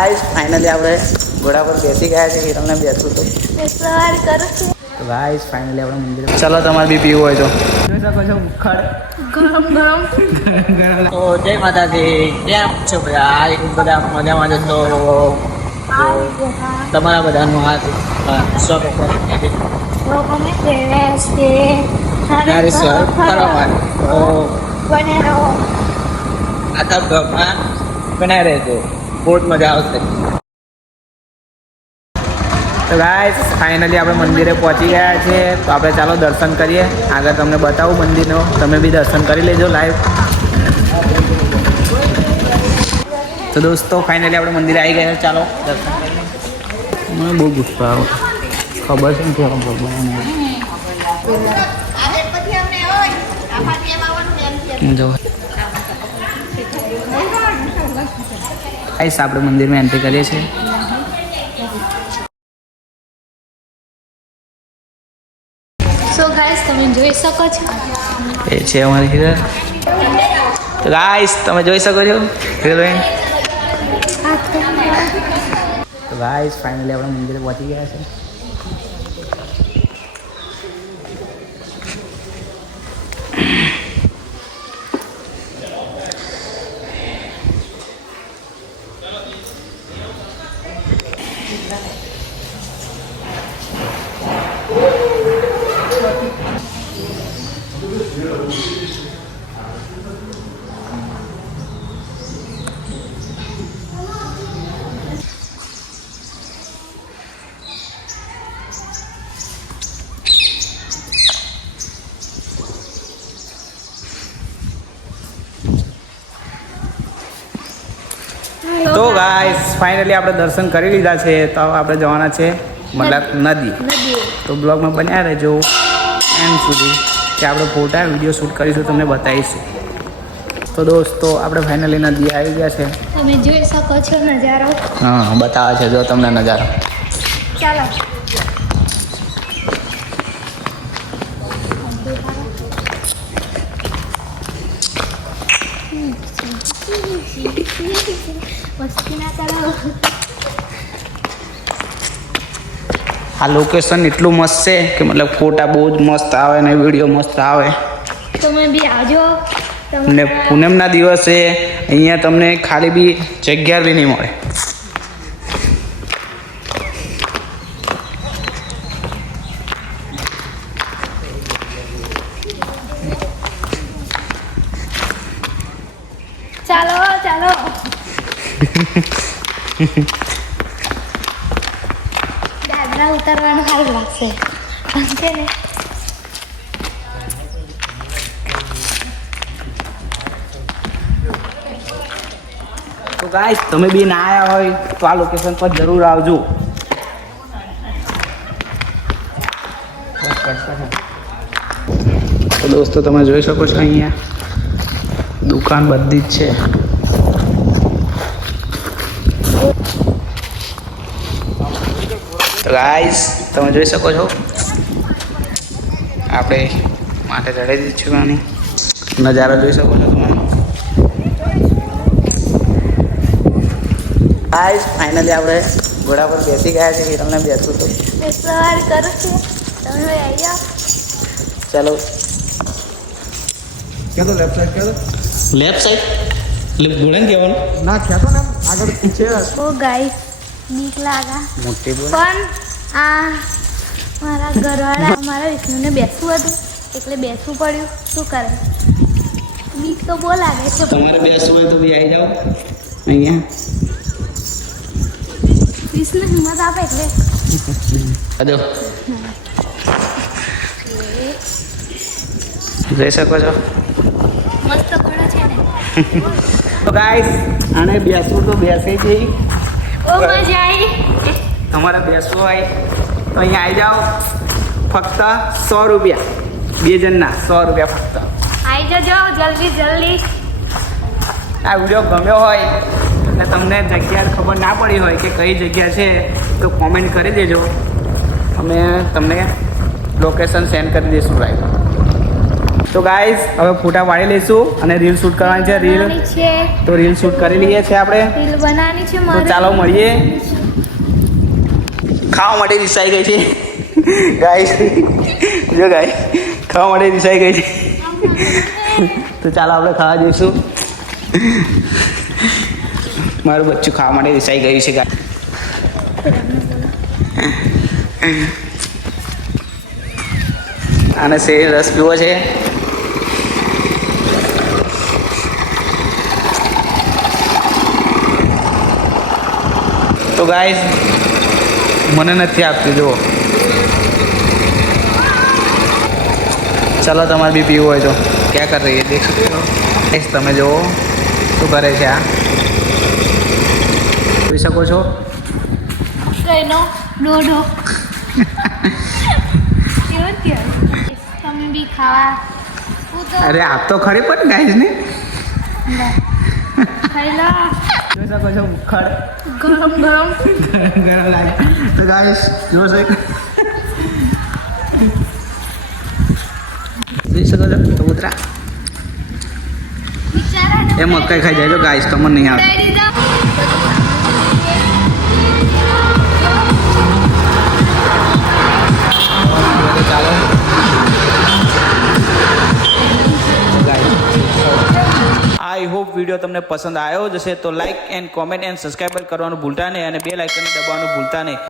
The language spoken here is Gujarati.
ગાઈસ ફાઇનલી આપણે ઘોડા પર બેસી ગયા છે હિરલને બેસું તો ગાઈસ ફાઇનલી આપણે મંદિર ચલો તમારે બી પીવું હોય તો. જોઈ શકો છો ઉખડ. ગરમ ગરમ. તો જય માતાજી. કેમ છો બધા? બધા મજામાં છો? તો તમારા બધાનું આખા બ્લોગમાં બનાવી રહેજો. બહુ જ મજા આવશે. તો ગાઈસ ફાઇનલી આપણે મંદિરે પહોંચી ગયા છે. તો આપણે ચાલો દર્શન કરીએ. આગળ તમને બતાવું મંદિરનો. તમે બી દર્શન કરી લેજો લાઈવ તો દોસ્તો ફાઇનલી આપણે મંદિરે આવી ગયા ચાલો દર્શન કરીએ મને બહુ ગુસ્સો આવે. ખબર છે ને ભગવાન જો ગાઈસ આપણે મંદિરમાં એન્ટ્રી કરીએ છીએ. સો ગાઈસ તમે જોઈ શકો છો. એ છે અમારી હિરલ. તો ગાઈસ તમે જોઈ શકો છો હિરલબેન. તો. ગાઈસ ફાઇનલી આપણે મંદિરે પહોંચી ગયા છે. તો ગાઈસ ફાઇનલી આપણે દર્શન કરી લીધા છે. તો આપણે જવાના છે મતલબ નદી. નદી. તો બ્લોગમાં બન્યા રહેજો. એન્ડ સુધી. કે આપણે ફોટા વીડિયો શૂટ કરીશું તમને બતાવીશું. તો દોસ્તો આપણે ફાઇનલી નદી આવી ગયા છે. તમે જોઈ શકો છો નજારો. હા બતાવે છે જો તમને નજારો. ચાલો. મસ્તી ના કરો આ લોકેશન એટલું મસ્ત છે કે મતલબ ફોટા બહુ જ મસ્ત આવે ને વીડિયો મસ્ત આવે. તમે બી આવજો. ને પૂનમના દિવસે અહીંયા તમને ખાલી બી જગ્યા બી નહીં મળે. ચાલો ચાલો. ઉતારવાનું સારું લાગશે. પણ ને તો ગાઈસ તમે બી ના આવ્યા હોય, તો આ લોકેશન પર જરૂર આવજો. તો દોસ્તો, તમે જોઈ શકો છો અહીંયા દુકાન બધી જ છે. તો ગાઈસ તમે જોઈ શકો છો. આપણે માટે ચડાવી દીધું નજારો જોઈ શકો છો તમે. ગાઈસ ફાઇનલી આપણે ઘોડા પર બેસી ગયા છે તમને બેસું તો. છું. ચાલો. ક્યાં તો લેફ્ટ સાઈડ ક્યાં લેફ્ટ સાઈડ એટલે ઘોડે કહેવાનું? ના ક્યાં ને? આગળ પીછે. ઓ ગાઈસ બીક લાગા મોટી બોલ. પણ આ મારા ઘરવાળા મારા વિષ્ણુને બેસવું હતું. એટલે બેસવું પડ્યું. શું કરે? બીક તો બહુ લાગે છે. તમારે બેસવું હોય તો બી આવી જાઓ. અહીંયા. વિષ્ણુ હિંમત આપે એટલે. જોઈ શકો છો. મસ્ત પડે છે ને. તો ગાઈસ આને બેસવું તો બેસે છે તમારે બેસવું હોય તો અહીંયા આવી જાઓ. ફક્ત સો રૂપિયા. બે જણના સો રૂપિયા ફક્ત. આવી જજો જલ્દી જલ્દી. આ વીડિયો ગમ્યો હોય અને તમને જગ્યા ખબર ના પડી હોય કે કઈ જગ્યા છે તો કોમેન્ટ કરી દેજો. અમે તમને લોકેશન સેન્ડ કરી દઈશું લાઈવ તો ગાઈસ હવે ફોટા પાડી લઈશું અને રીલ શૂટ કરવાની છે રીલ તો રીલ શૂટ કરી લઈએ છીએ આપણે. રીલ બનાવવાની છે તો ચાલો મળીએ. ખાવા માટે રિસાઈ ગઈ છે. ગાઈસ જો ગાઈસ ખાવા માટે રિસાઈ ગઈ છે. તો ચાલો આપણે ખાવા જઈશું. મારું બચ્ચું ખાવા માટે રિસાઈ ગયું છે ગાય આને શેર રસ પીવો છે. તો ગાય મને નથી આપતી જુઓ. ચાલો તમારે બી પીવું હોય તો. ક્યાં કરી રહી દેખ શકશો તમે જુઓ. શું કરે છે આ? જોઈ શકો છો? ડોડો તમે બી ખાવા. અરે આપ તો ખરી પણ ગાઈઝ ને. ખાઈ લો. શકો છો ઉખાડ. ગરમ ગરમ. ગરમ લાગે તો ગાઈસ જો છે. જોઈ શકો છો કબૂતરા. એ મકાઈ ખાઈ જાય તો ગાઈસ તમને નહીં આવે વીડિયો તમને પસંદ આવ્યો જશે તો like and comment and subscribe કરવાનું ભૂલતા નહીં અને બે લાઇકન દબાવવાનું ભૂલતા નહીં.